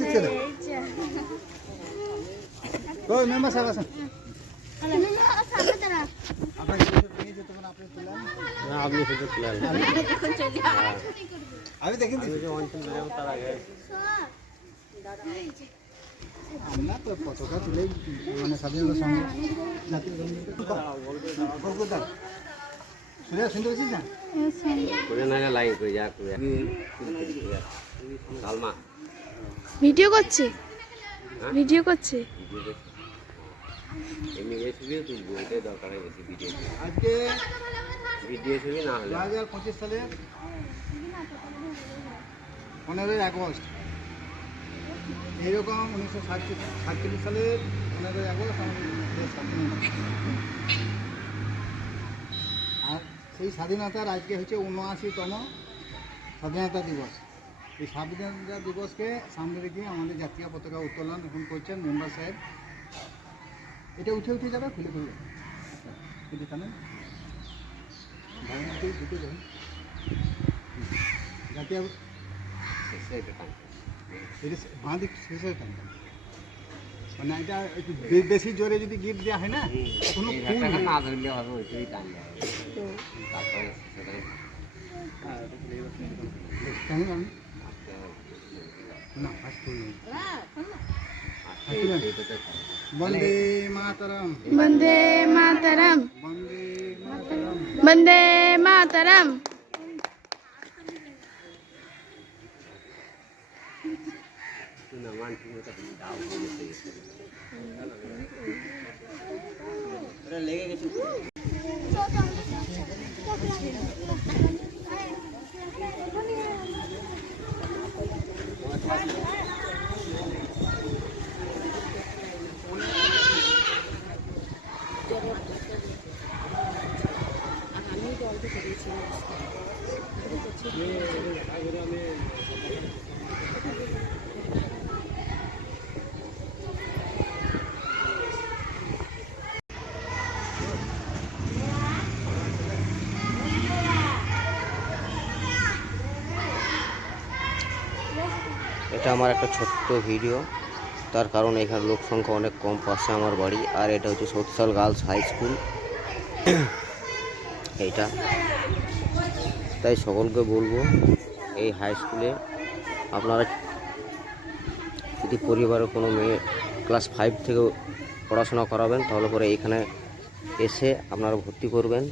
দিচ্ছে না। ওই মেম্বার সাহেব আসেন আমি দেখেন। আমরা তো পতাকা তুলে মানে স্বাধীনতা সঙ্গে জাতীয় কলকাতা সুরে শুনতে পাচ্ছিস না? করে না লাইক করে যা, করে সালমা ভিডিও করছি হ্যাঁ? ভিডিও করছি হয়ে পনেরোই আগস্ট এইরকম উনিশশো সাতচল্লিশ সালের পনেরোই আগস্ট আমাদের। আর সেই স্বাধীনতার আজকে হচ্ছে উনআশিতম স্বাধীনতা দিবস এই স্বাধীনতা দিবসকে সামনে রেখে আমাদের জাতীয় পতাকা উত্তোলন এখন করছেন মেম্বার সাহেব এটা উঠে উঠে যাবে খুলে খুলে যাবে আচ্ছা। হুম। জাতীয় শেষে এটা বাঁ দিক শেষে টানবেন মানে এটা একটু বেশি জোরে যদি গিট দেওয়া হয় না কোনো ফুল না ধরলে হবে ওইটাই টান। তারপরে Nah, Bande Mataram. Bande Mataram. Bande Mataram. Bande Mataram. এটা আমার একটা ছোট্ট ভিডিও তার কারণ এখানে লোক সংখ্যা অনেক কম, পাশে আমার বাড়ি, আর এটা হচ্ছে সোৎসাল গার্লস হাই স্কুল। এইটা। তাই সকলকে বলব, এই হাই স্কুলে আপনারা যদি পরিবারের কোনো মেয়ে ক্লাস ফাইভ থেকে পড়াশোনা করাবেন, তাহলে পরে এখানে এসে আপনারা ভর্তি করবেন।